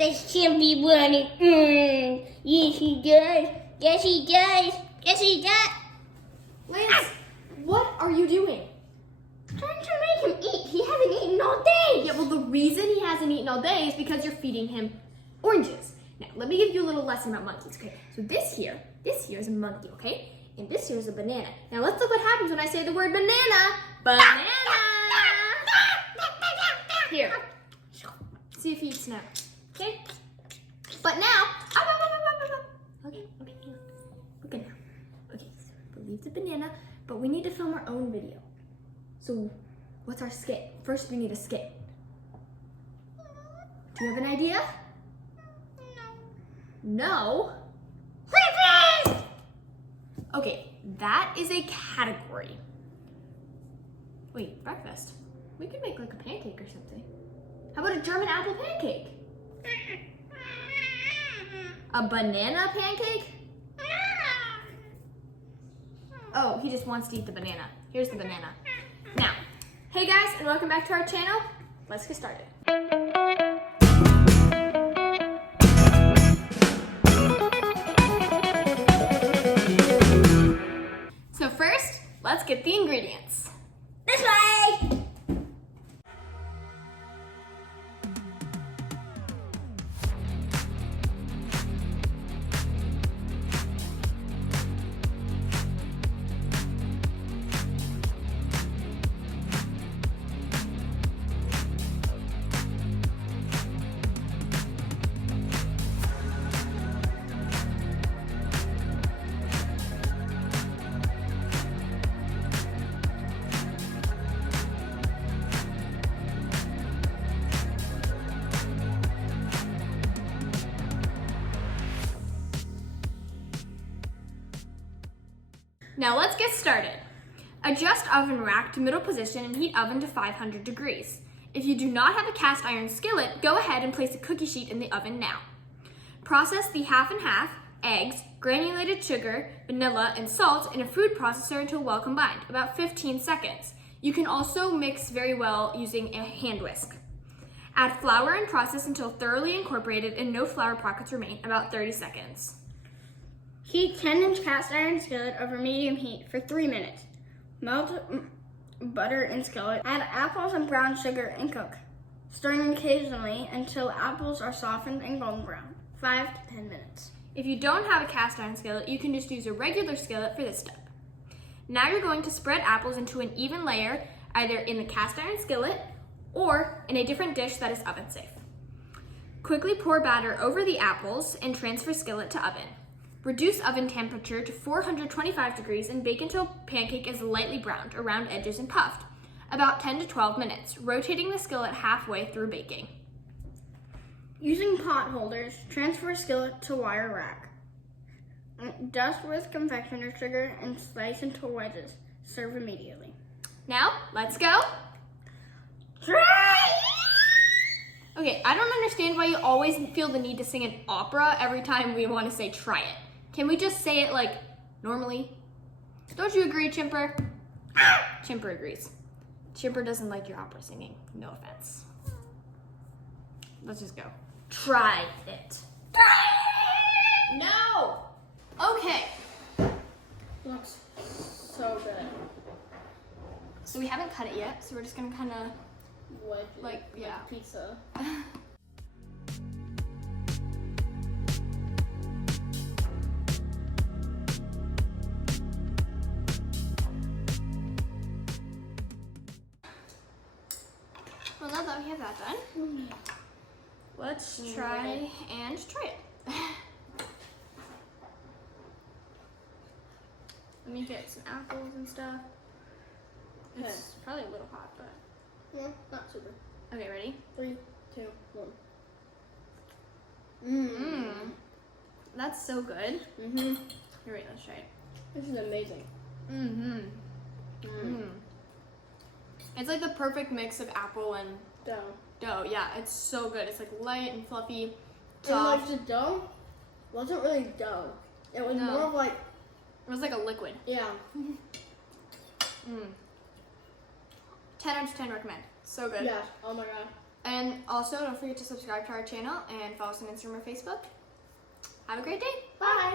Does Chimpy want it? Yes, he does. Yes, he does. Yes, he does. Lance, what are you doing? Trying to make him eat. He hasn't eaten all day. Yeah, well, the reason he hasn't eaten all day is because you're feeding him oranges. Now, let me give you a little lesson about monkeys, okay? So this here is a monkey, okay? And this here is a banana. Now, let's look what happens when I say the word banana. Banana! Here. See if he eats now, okay? But now, okay, now. Okay, so we'll leave the banana, but we need to film our own video. So, what's our skit? First, we need a skit. Do you have an idea? No? Breakfast! Okay, that is a category. Wait, breakfast? We could make like a pancake or something. How about a German apple pancake? A banana pancake? Oh, he just wants to eat the banana. Here's the banana. Now, hey guys, and welcome back to our channel. Let's get started. So first, let's get the ingredients. This way. Now let's get started. Adjust oven rack to middle position and heat oven to 500 degrees. If you do not have a cast iron skillet, go ahead and place a cookie sheet in the oven now. Process the half and half, eggs, granulated sugar, vanilla, and salt in a food processor until well combined, about 15 seconds. You can also mix very well using a hand whisk. Add flour and process until thoroughly incorporated and no flour pockets remain, about 30 seconds. Heat 10-inch cast iron skillet over medium heat for 3 minutes. Melt butter in skillet. Add apples and brown sugar and cook, stirring occasionally until apples are softened and golden brown. 5 to 10 minutes. If you don't have a cast iron skillet, you can just use a regular skillet for this step. Now you're going to spread apples into an even layer, either in the cast iron skillet or in a different dish that is oven safe. Quickly pour batter over the apples and transfer skillet to oven. Reduce oven temperature to 425 degrees and bake until pancake is lightly browned around edges and puffed, about 10 to 12 minutes, rotating the skillet halfway through baking. Using pot holders, transfer skillet to wire rack. Dust with confectioner sugar and slice into wedges. Serve immediately. Now, let's go. Try! Okay, I don't understand why you always feel the need to sing an opera every time we want to say try it. Can we just say it like normally? Don't you agree, Chimper? Chimper agrees. Chimper doesn't like your opera singing. No offense. Let's just go. Try it. No! Okay. Looks so good. So we haven't cut it yet, so we're just gonna kind of like pizza. Well, now that we have that done, let's try and try it. Let me get some apples and stuff. It's probably a little hot, but Yeah, not super. okay, ready? 3, 2, 1. That's so good. Mm-hmm. Here, wait, let's try it. This is amazing. It's like the perfect mix of apple and Dough. Yeah, it's so good. It's like light and fluffy, And soft. like the dough wasn't really dough. It was No. more of like, It was like a liquid. yeah. 10 out of 10 recommend. So good. Yeah. Oh my god. And also, don't forget to subscribe to our channel and follow us on Instagram or Facebook. Have a great day. Bye.